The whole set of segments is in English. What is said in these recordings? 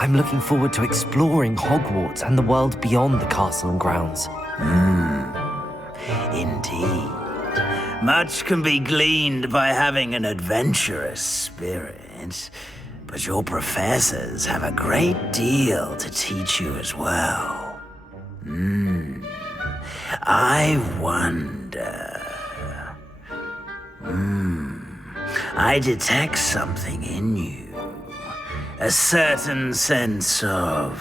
I'm looking forward to exploring Hogwarts and the world beyond the castle and grounds. Indeed. Much can be gleaned by having an adventurous spirit, but your professors have a great deal to teach you as well. I wonder... I detect something in you. A certain sense of...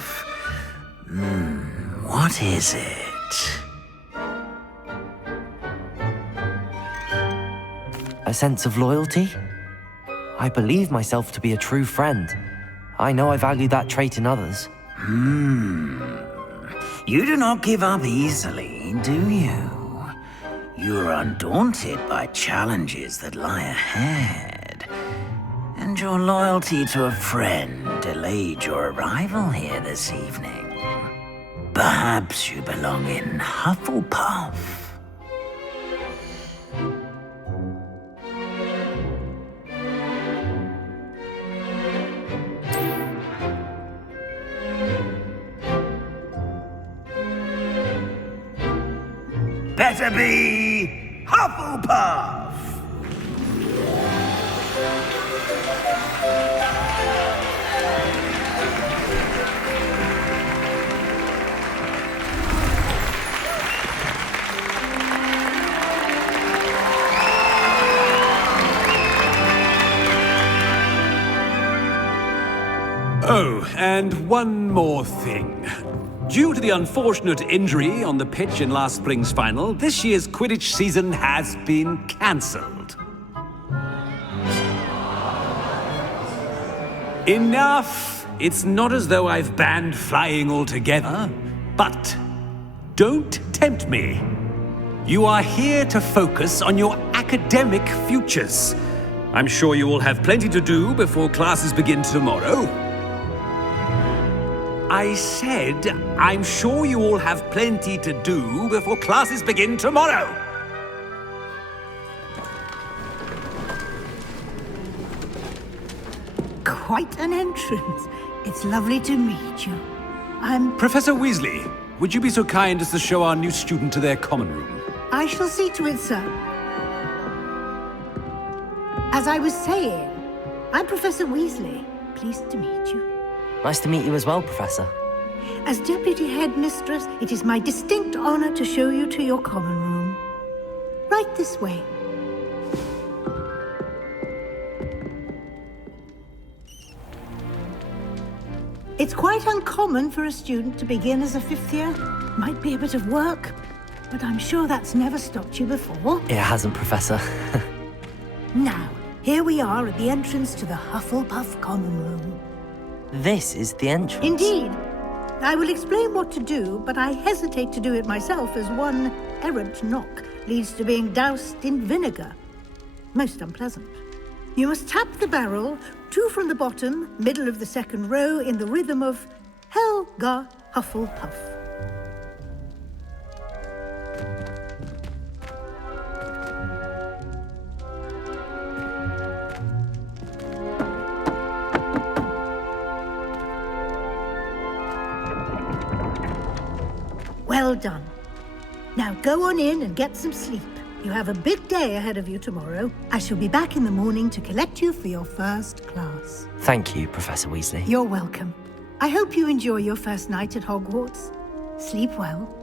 what is it? A sense of loyalty? I believe myself to be a true friend. I know I value that trait in others. You do not give up easily, do you? You are undaunted by challenges that lie ahead. And your loyalty to a friend delayed your arrival here this evening. Perhaps you belong in Hufflepuff. Better be Hufflepuff! Oh, and one more thing. Due to the unfortunate injury on the pitch in last spring's final, this year's Quidditch season has been cancelled. Enough! It's not as though I've banned flying altogether, but don't tempt me. You are here to focus on your academic futures. I'm sure you will have plenty to do before classes begin tomorrow. I said, I'm sure you all have plenty to do before classes begin tomorrow. Quite an entrance. It's lovely to meet you. Professor Weasley, would you be so kind as to show our new student to their common room? I shall see to it, sir. As I was saying, I'm Professor Weasley. Pleased to meet you. Nice to meet you as well, Professor. As Deputy Headmistress, it is my distinct honor to show you to your common room. Right this way. It's quite uncommon for a student to begin as a fifth year. Might be a bit of work, but I'm sure that's never stopped you before. It hasn't, Professor. Now, here we are at the entrance to the Hufflepuff common room. This is the entrance. Indeed. I will explain what to do, but I hesitate to do it myself as one errant knock leads to being doused in vinegar. Most unpleasant. You must tap the barrel, 2 from the bottom, middle of the second row, in the rhythm of Helga Hufflepuff. Well done. Now go on in and get some sleep. You have a big day ahead of you tomorrow. I shall be back in the morning to collect you for your first class. Thank you, Professor Weasley. You're welcome. I hope you enjoy your first night at Hogwarts. Sleep well.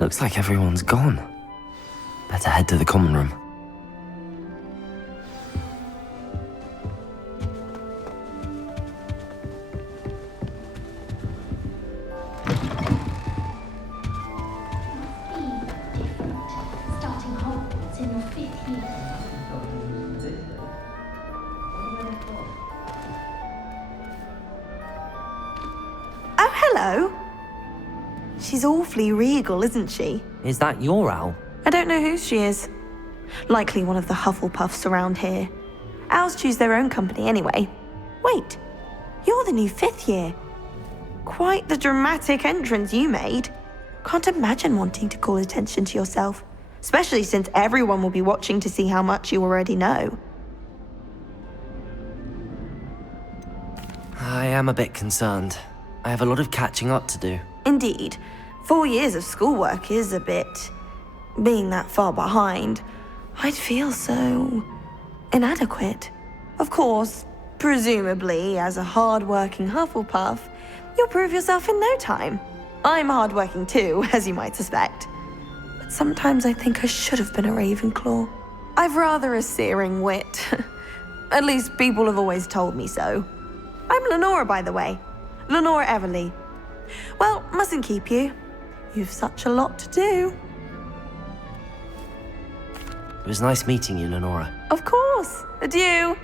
Looks like everyone's gone. Better head to the common room. Starting Hogwarts in your 5th year. Oh, hello. She's awfully regal, isn't she? Is that your owl? I don't know who she is. Likely one of the Hufflepuffs around here. Owls choose their own company anyway. Wait, you're the new 5th year. Quite the dramatic entrance you made. Can't imagine wanting to call attention to yourself, especially since everyone will be watching to see how much you already know. I am a bit concerned. I have a lot of catching up to do. Indeed, 4 years of schoolwork is a bit... Being that far behind, I'd feel so... inadequate. Of course, presumably, as a hard-working Hufflepuff, you'll prove yourself in no time. I'm hard-working too, as you might suspect. But sometimes I think I should have been a Ravenclaw. I've rather a searing wit. At least people have always told me so. I'm Lenora, by the way. Lenora Everly. Well, mustn't keep you. You've such a lot to do. It was nice meeting you, Lenora. Of course. Adieu.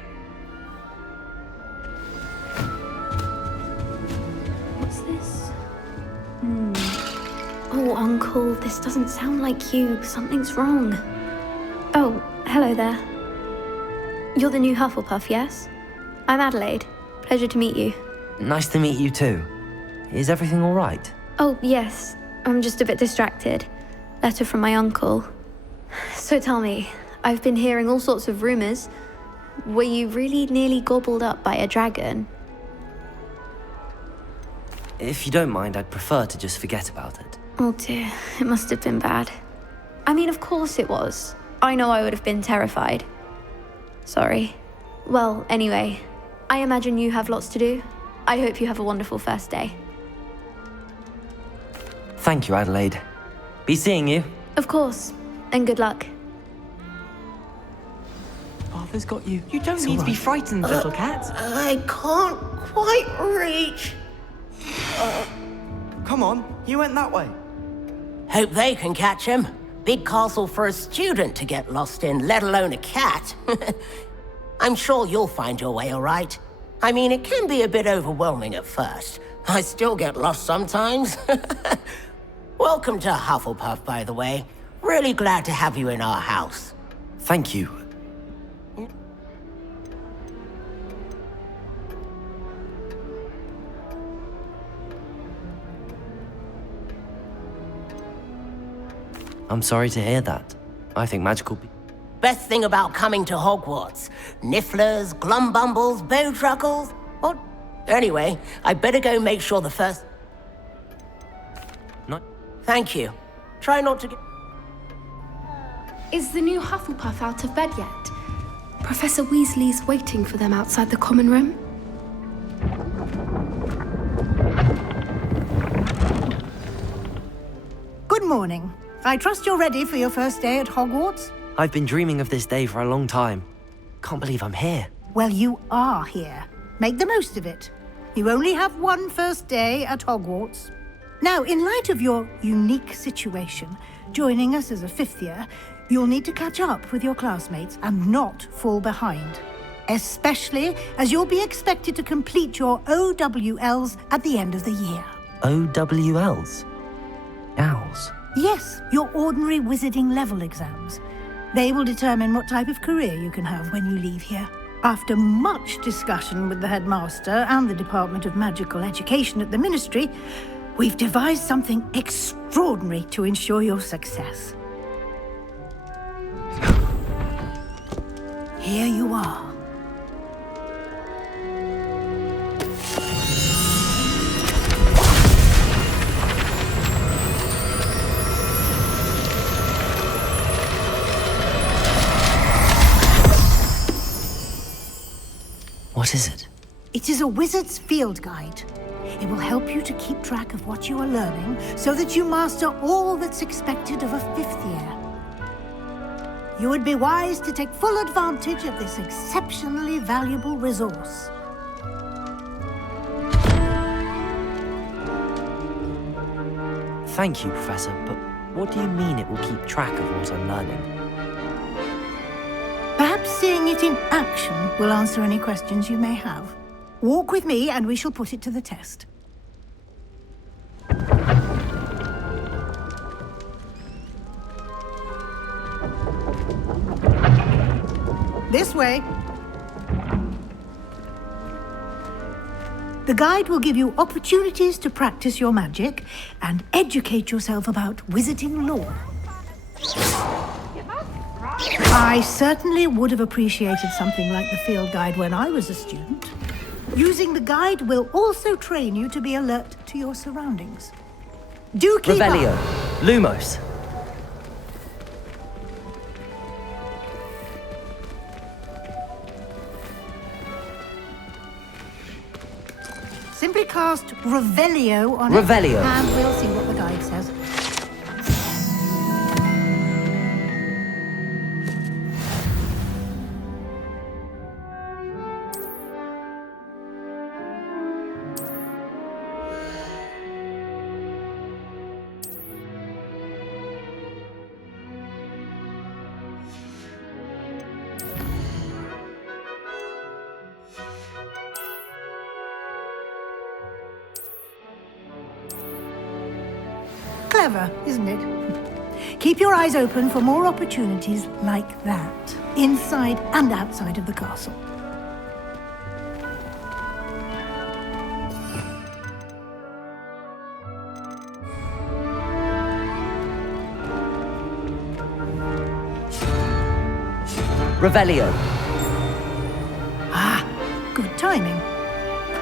What's this? Oh, Uncle, this doesn't sound like you. Something's wrong. Oh, hello there. You're the new Hufflepuff, yes? I'm Adelaide. Pleasure to meet you. Nice to meet you too. Is everything all right? Oh, yes. I'm just a bit distracted. Letter from my uncle. So tell me, I've been hearing all sorts of rumors. Were you really nearly gobbled up by a dragon? If you don't mind, I'd prefer to just forget about it. Oh dear, it must have been bad. I mean, of course it was. I know I would have been terrified. Sorry. Well, anyway, I imagine you have lots to do. I hope you have a wonderful first day. Thank you, Adelaide. Be seeing you. Of course, and good luck. Father's got you. You don't need to be frightened, little cat. I can't quite reach. Come on, you went that way. Hope they can catch him. Big castle for a student to get lost in, let alone a cat. I'm sure you'll find your way all right. I mean, it can be a bit overwhelming at first. I still get lost sometimes. Welcome to Hufflepuff, by the way. Really glad to have you in our house. Thank you. I'm sorry to hear that. I think magical... Best thing about coming to Hogwarts. Nifflers, glumbumbles, bowtruckles. What? Anyway, I better go make sure the first... No. Thank you. Try not to get... Is the new Hufflepuff out of bed yet? Professor Weasley's waiting for them outside the common room. Good morning. I trust you're ready for your first day at Hogwarts? I've been dreaming of this day for a long time. Can't believe I'm here. Well, you are here. Make the most of it. You only have one first day at Hogwarts. Now, in light of your unique situation, joining us as a 5th year, you'll need to catch up with your classmates and not fall behind. Especially as you'll be expected to complete your OWLs at the end of the year. OWLs? Owls? Yes, your ordinary wizarding level exams. They will determine what type of career you can have when you leave here. After much discussion with the headmaster and the Department of Magical Education at the Ministry, we've devised something extraordinary to ensure your success. Here you are. What is it? It is a wizard's field guide. It will help you to keep track of what you are learning so that you master all that's expected of a 5th year. You would be wise to take full advantage of this exceptionally valuable resource. Thank you, Professor, but what do you mean it will keep track of what I'm learning? Perhaps seeing it in action will answer any questions you may have. Walk with me and we shall put it to the test. This way. The guide will give you opportunities to practice your magic and educate yourself about wizarding lore. I certainly would have appreciated something like the field guide when I was a student. Using the guide will also train you to be alert to your surroundings. Do keep Revelio. up. Lumos. Simply cast Revelio on Revelio. it, and we'll see what the guide says. Clever, isn't it? Keep your eyes open for more opportunities like that, inside and outside of the castle. Revelio. Ah, good timing.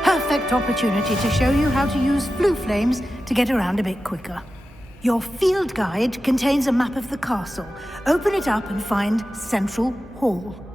Perfect opportunity to show you how to use flue flames to get around a bit quicker. Your field guide contains a map of the castle. Open it up and find Central Hall.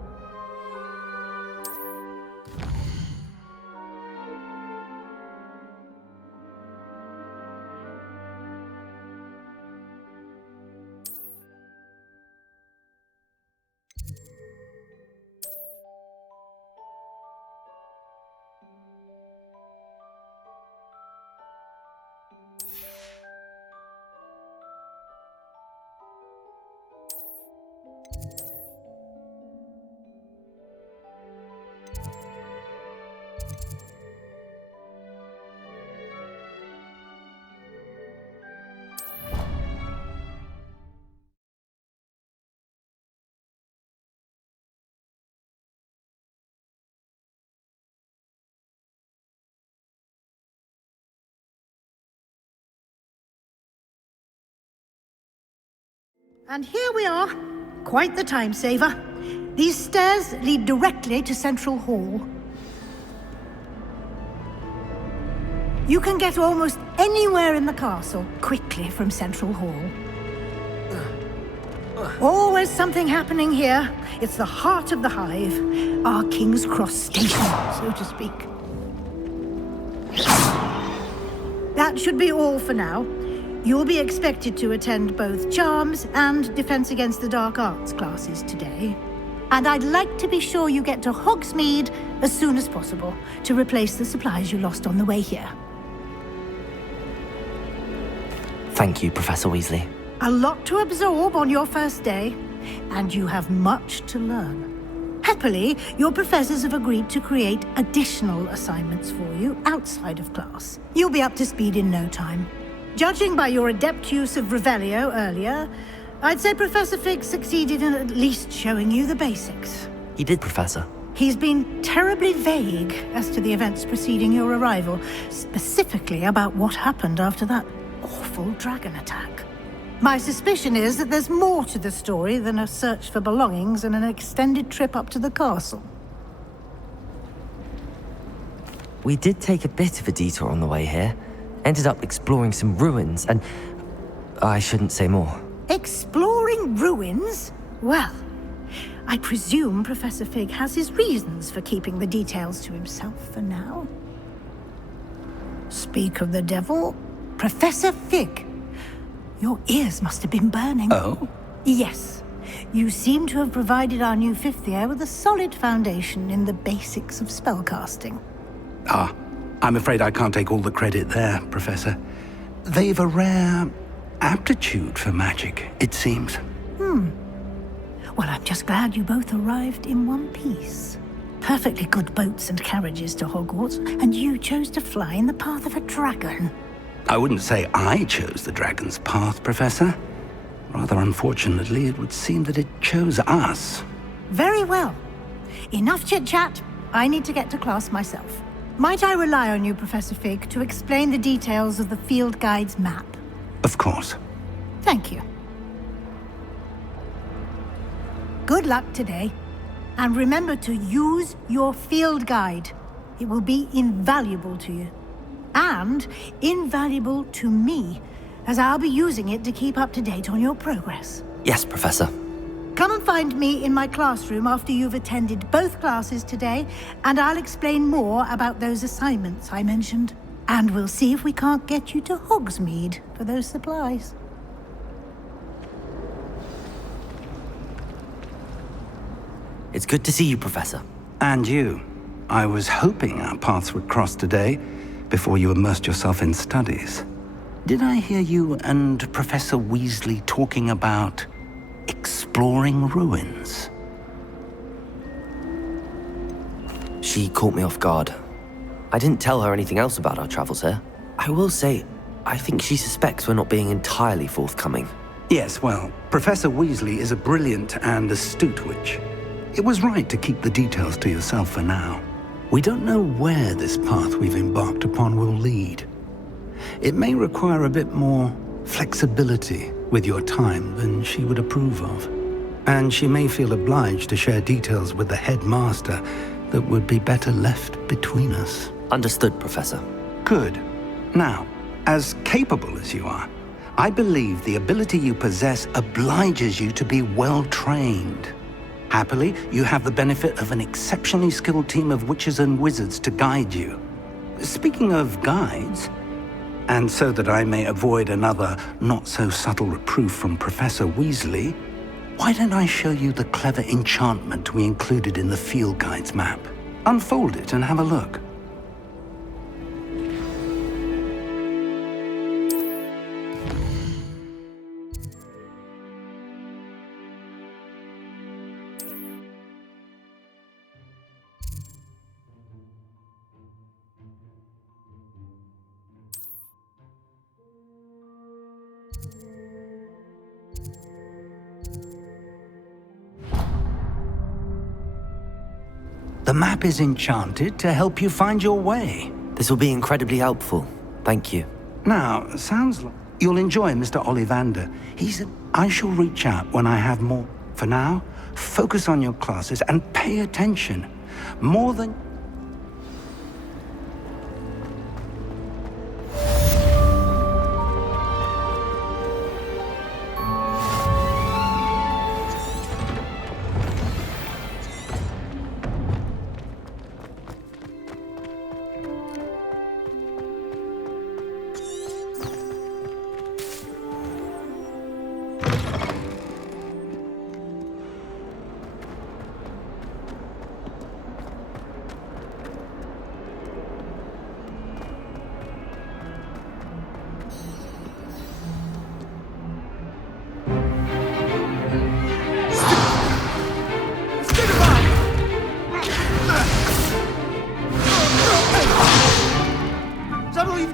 And here we are. Quite the time saver. These stairs lead directly to Central Hall. You can get almost anywhere in the castle quickly from Central Hall. Always something happening here. It's the heart of the Hive, our King's Cross station, so to speak. That should be all for now. You'll be expected to attend both Charms and Defense Against the Dark Arts classes today. And I'd like to be sure you get to Hogsmeade as soon as possible to replace the supplies you lost on the way here. Thank you, Professor Weasley. A lot to absorb on your first day, and you have much to learn. Happily, your professors have agreed to create additional assignments for you outside of class. You'll be up to speed in no time. Judging by your adept use of Revelio earlier, I'd say Professor Fig succeeded in at least showing you the basics. He did, Professor. He's been terribly vague as to the events preceding your arrival, specifically about what happened after that awful dragon attack. My suspicion is that there's more to the story than a search for belongings and an extended trip up to the castle. We did take a bit of a detour on the way here. Ended up exploring some ruins, and I shouldn't say more. Exploring ruins? Well, I presume Professor Fig has his reasons for keeping the details to himself for now. Speak of the devil, Professor Fig. Your ears must have been burning. Oh? Yes. You seem to have provided our new fifth year with a solid foundation in the basics of spellcasting. Ah, I'm afraid I can't take all the credit there, Professor. They've a rare aptitude for magic, it seems. Well, I'm just glad you both arrived in one piece. Perfectly good boats and carriages to Hogwarts, and you chose to fly in the path of a dragon. I wouldn't say I chose the dragon's path, Professor. Rather unfortunately, it would seem that it chose us. Very well. enough chit-chat. I need to get to class myself. Might I rely on you, Professor Fig, to explain the details of the field guide's map? Of course. Thank you. Good luck today. And remember to use your field guide. It will be invaluable to you. And invaluable to me, as I'll be using it to keep up to date on your progress. Yes, Professor. Come and find me in my classroom after you've attended both classes today, and I'll explain more about those assignments I mentioned. And we'll see if we can't get you to Hogsmeade for those supplies. It's good to see you, Professor. And you. I was hoping our paths would cross today, before you immersed yourself in studies. Did I hear you and Professor Weasley talking about exploring ruins? She caught me off guard. I didn't tell her anything else about our travels here. I will say, I think she suspects we're not being entirely forthcoming. Yes, well, Professor Weasley is a brilliant and astute witch. It was right to keep the details to yourself for now. We don't know where this path we've embarked upon will lead. It may require a bit more flexibility with your time than she would approve of. And she may feel obliged to share details with the headmaster that would be better left between us. Understood, Professor. Good. Now, as capable as you are, I believe the ability you possess obliges you to be well-trained. Happily, you have the benefit of an exceptionally skilled team of witches and wizards to guide you. Speaking of guides, and so that I may avoid another not-so-subtle reproof from Professor Weasley, why don't I show you the clever enchantment we included in the field guide's map? Unfold it and have a look. The map is enchanted to help you find your way. This will be incredibly helpful. Thank you. Now, sounds like you'll enjoy Mr. Ollivander. I shall reach out when I have more. For now, focus on your classes and pay attention. More than...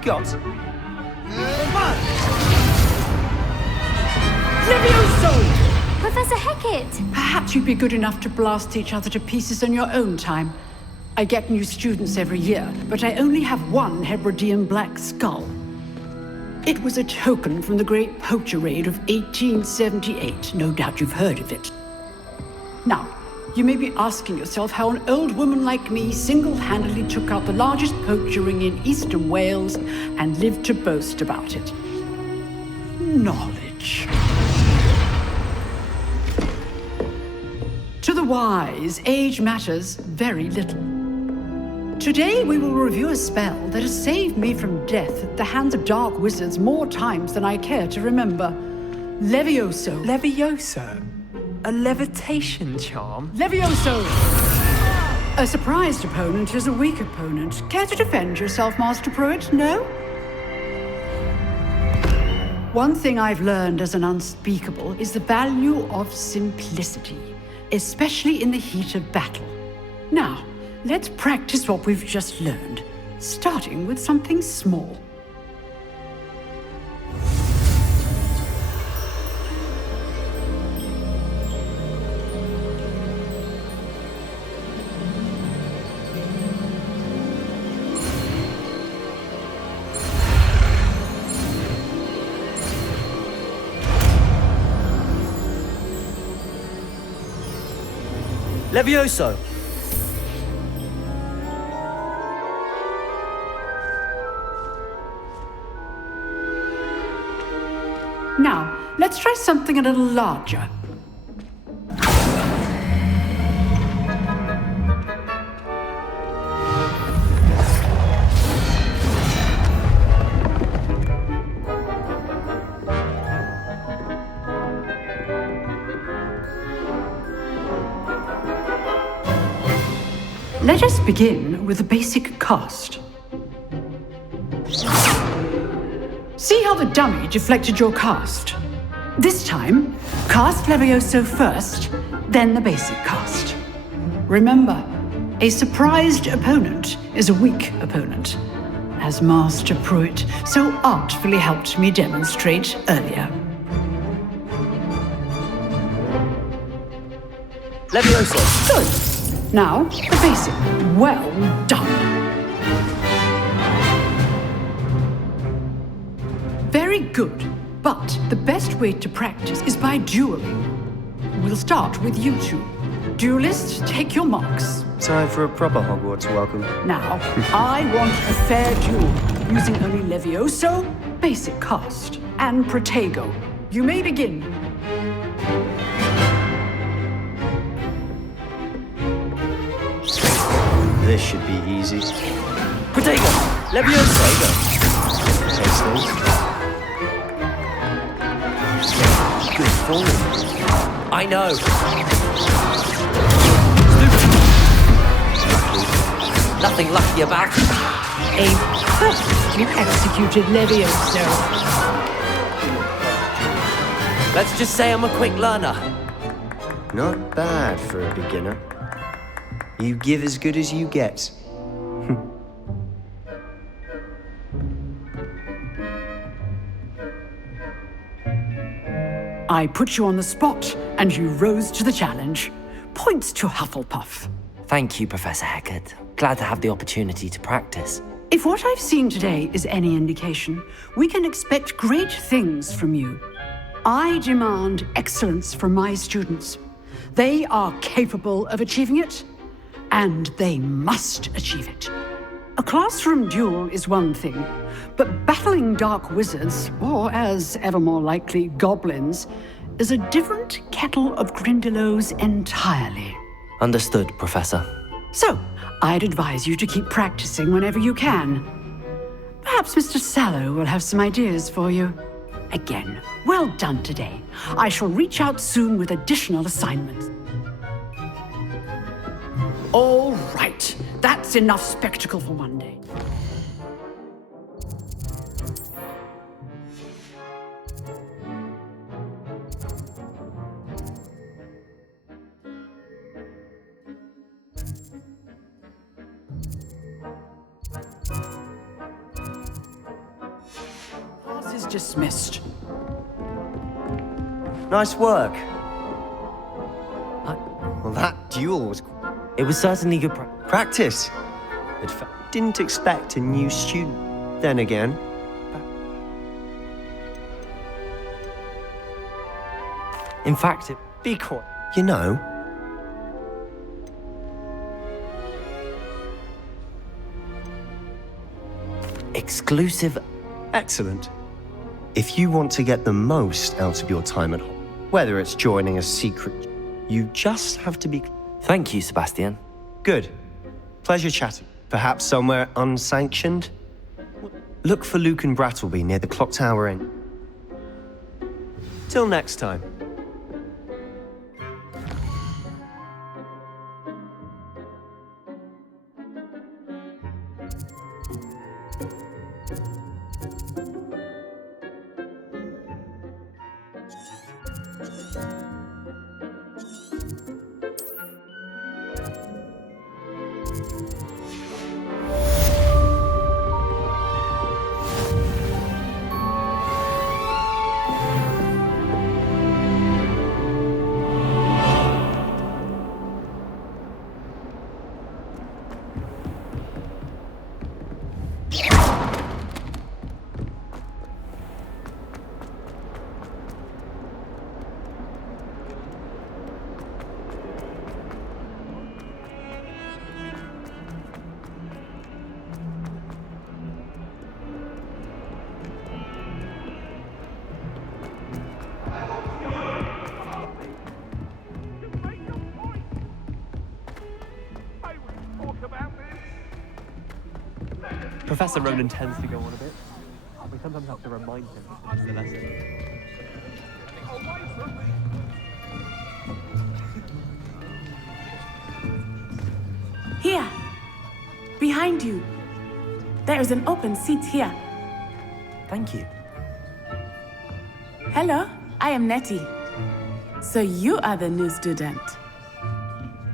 Got? Professor Hecat! Perhaps you'd be good enough to blast each other to pieces on your own time. I get new students every year, but I only have one Hebridean black skull. It was a token from the Great Poacher Raid of 1878. No doubt you've heard of it. Now, you may be asking yourself how an old woman like me single-handedly took out the largest poacher ring in eastern Wales and lived to boast about it. Knowledge. To the wise, age matters very little. Today we will review a spell that has saved me from death at the hands of dark wizards more times than I care to remember. Levioso. Levioso? A levitation charm? Levioso! A surprised opponent is a weak opponent. Care to defend yourself, Master Pruitt? No? One thing I've learned as an unspeakable is the value of simplicity, especially in the heat of battle. Now, let's practice what we've just learned, starting with something small. Levioso! Now, let's try something a little larger. Let us begin with the basic cast. See how the dummy deflected your cast? This time, cast Levioso first, then the basic cast. Remember, a surprised opponent is a weak opponent, as Master Pruitt so artfully helped me demonstrate earlier. Levioso! Good. Now, the basic. Well done. Very good, but the best way to practice is by dueling. We'll start with you two. Duelists, take your marks. Time for a proper Hogwarts welcome. Now, I want a fair duel, using only Levioso, basic cast, and Protego. You may begin. This should be easy. Protego! Levioso! Taste those. Good form. I know. Nothing lucky about it. A perfectly executed Levioso. Let's just say I'm a quick learner. Not bad for a beginner. You give as good as you get. I put you on the spot, and you rose to the challenge. Points to Hufflepuff. Thank you, Professor Heckard. Glad to have the opportunity to practice. If what I've seen today is any indication, we can expect great things from you. I demand excellence from my students. They are capable of achieving it, and they must achieve it. A classroom duel is one thing, but battling dark wizards, or as ever more likely, goblins, is a different kettle of Grindylows entirely. Understood, Professor. So, I'd advise you to keep practicing whenever you can. Perhaps Mr. Sallow will have some ideas for you. Again, well done today. I shall reach out soon with additional assignments. All right, that's enough spectacle for one day. Class is dismissed. Nice work. Well, that duel was... It was certainly good practice. Didn't expect a new student. Then again... In fact, Be quiet. You know... Exclusive... Excellent. If you want to get the most out of your time at home, whether it's joining a secret, you just have to be... Thank you, Sebastian. Good. Pleasure chatting. Perhaps somewhere unsanctioned? Look for Luke and Brattleby near the clock tower end. Till next time. Professor Ronan tends to go on a bit. We sometimes have to remind him of the lesson. Here! Behind you! There is an open seat here. Thank you. Hello, I am Nettie. So you are the new student.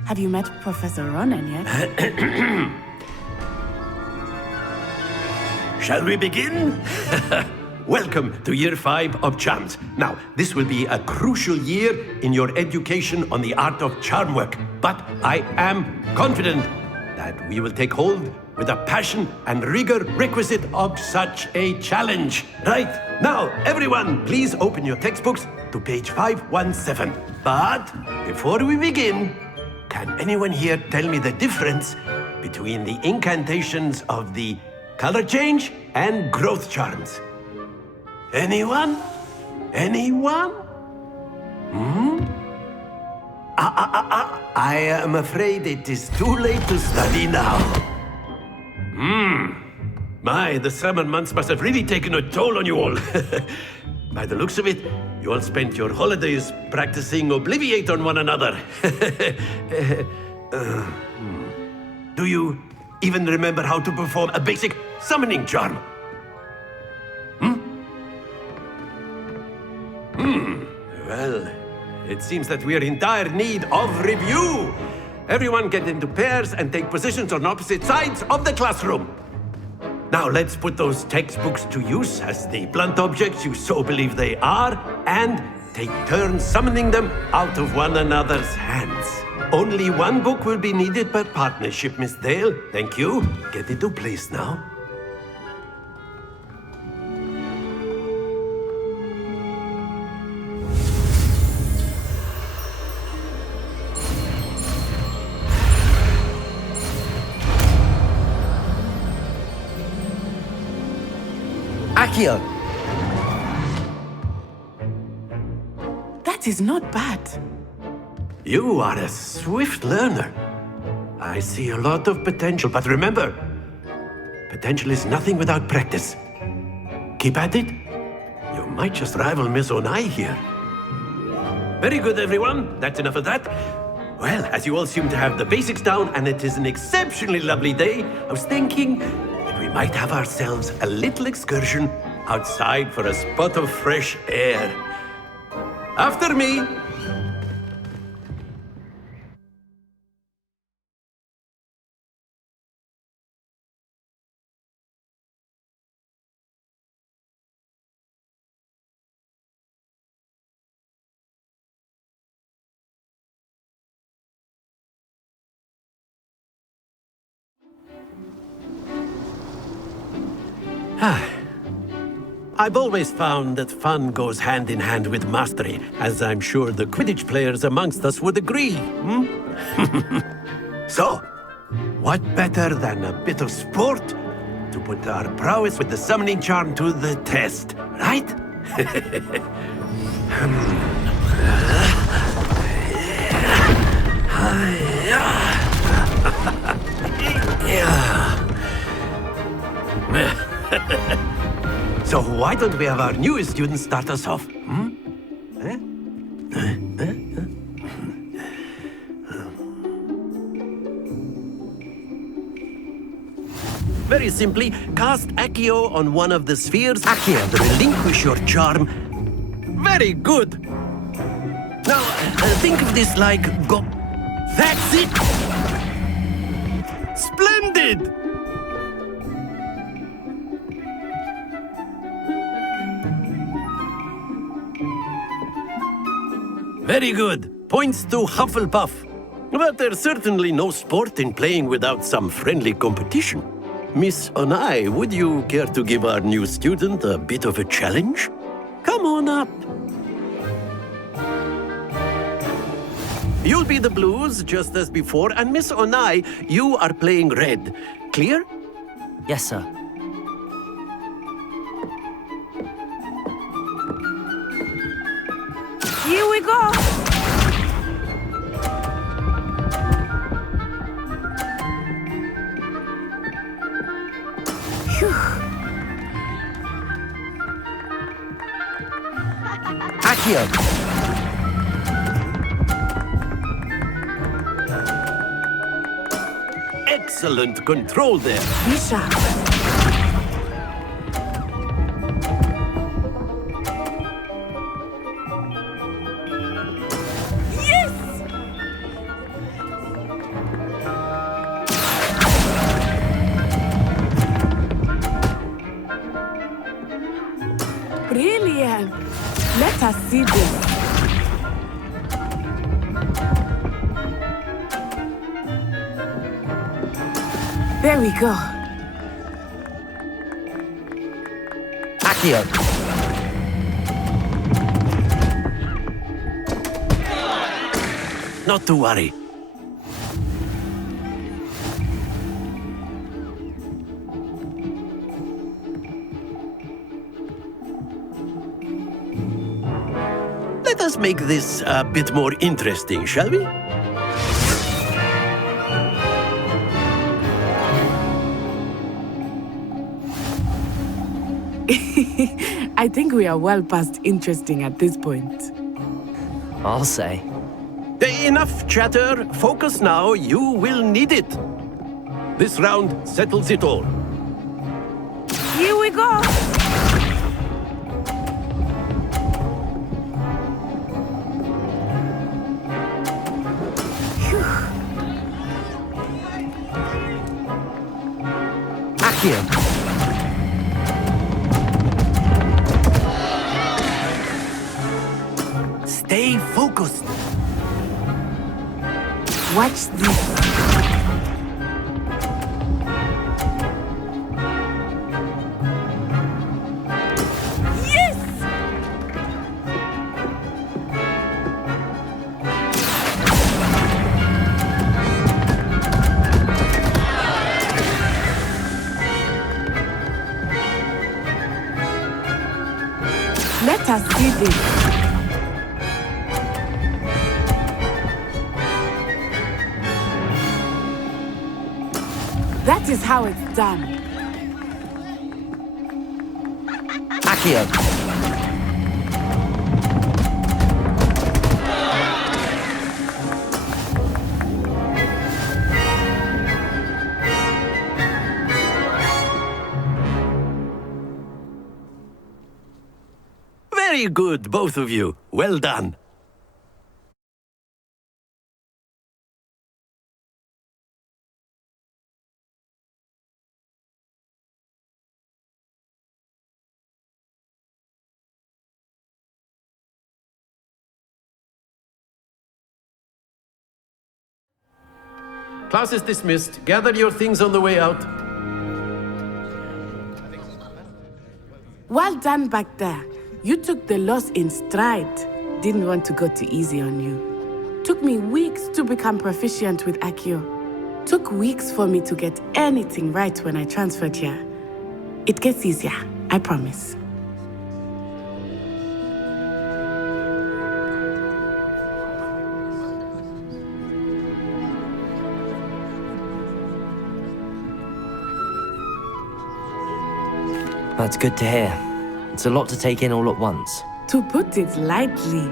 Have you met Professor Ronan yet? Shall we begin? Welcome to Year 5 of Charms. Now, this will be a crucial year in your education on the art of charm work, but I am confident that we will take hold with the passion and rigor requisite of such a challenge. Right, now, everyone, please open your textbooks to page 517. But before we begin, can anyone here tell me the difference between the incantations of the color change and growth charms? Anyone? Anyone? I am afraid it is too late to study now. My, the summer months must have really taken a toll on you all. By the looks of it, you all spent your holidays practicing Obliviate on one another. Do you even remember how to perform a basic summoning charm? Well, it seems that we are in dire need of review. Everyone get into pairs and take positions on opposite sides of the classroom. Now let's put those textbooks to use as the blunt objects you so believe they are, and take turns summoning them out of one another's hands. Only one book will be needed per partnership, Miss Dale. Thank you. Get into place now. Accio! That is not bad. You are a swift learner. I see a lot of potential, but remember, potential is nothing without practice. Keep at it. You might just rival Miss Onai here. Very good, everyone. That's enough of that. Well, as you all seem to have the basics down, and it is an exceptionally lovely day, I was thinking that we might have ourselves a little excursion outside for a spot of fresh air. After me. I've always found that fun goes hand in hand with mastery, as I'm sure the Quidditch players amongst us would agree. So, what better than a bit of sport to put our prowess with the summoning charm to the test, right? So why don't we have our newest student start us off? Very simply, cast Accio on one of the spheres. Accio, relinquish your charm. Very good. Now, think of this like go... That's it! Splendid! Very good. Points to Hufflepuff. But there's certainly no sport in playing without some friendly competition. Miss Onai, would you care to give our new student a bit of a challenge? Come on up. You'll be the blues, just as before, and Miss Onai, you are playing red. Clear? Yes, sir. Here we go! Accio! Excellent control there. Be sharp. Brilliant! Let us see this. There we go. Accio! Not to worry. Let us make this a bit more interesting, shall we? I think we are well past interesting at this point. I'll say. Enough chatter. Focus now. You will need it. This round settles it all. Here we go! Accio! Stay focused. Watch this. Let us see this. That is how it's done. Accio! Very good, both of you. Well done. Class is dismissed. Gather your things on the way out. Well done back there. You took the loss in stride. Didn't want to go too easy on you. Took me weeks to become proficient with Accio. Took weeks for me to get anything right when I transferred here. It gets easier, I promise. That's good to hear. It's a lot to take in all at once. To put it lightly,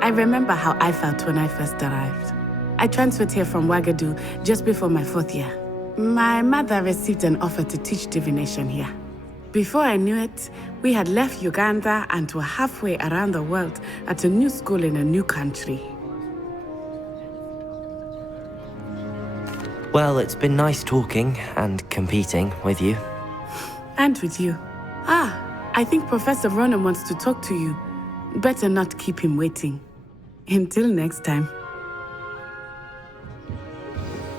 I remember how I felt when I first arrived. I transferred here from Ouagadougou just before my 4th year. My mother received an offer to teach divination here. Before I knew it, we had left Uganda and were halfway around the world at a new school in a new country. Well, it's been nice talking and competing with you. And with you. I think Professor Ronan wants to talk to you. Better not keep him waiting. Until next time.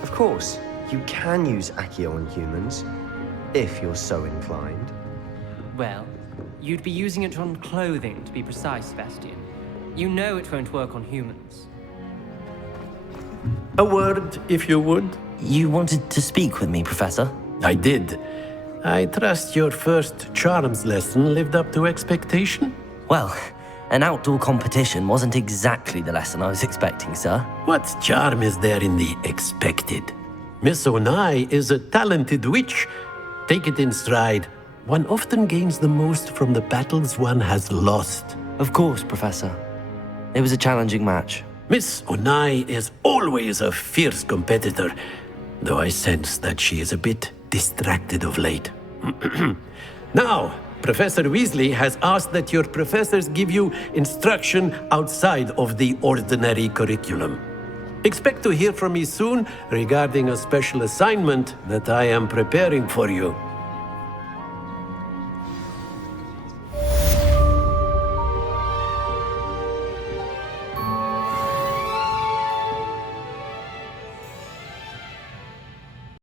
Of course, you can use Accio on humans, if you're so inclined. Well, you'd be using it on clothing, to be precise, Sebastian. You know it won't work on humans. A word, if you would. You wanted to speak with me, Professor? I did. I trust your first charms lesson lived up to expectation? Well, an outdoor competition wasn't exactly the lesson I was expecting, sir. What charm is there in the expected? Miss Onai is a talented witch. Take it in stride. One often gains the most from the battles one has lost. Of course, Professor. It was a challenging match. Miss Onai is always a fierce competitor, though I sense that she is a bit distracted of late. Now, Professor Weasley has asked that your professors give you instruction outside of the ordinary curriculum. Expect to hear from me soon regarding a special assignment that I am preparing for you.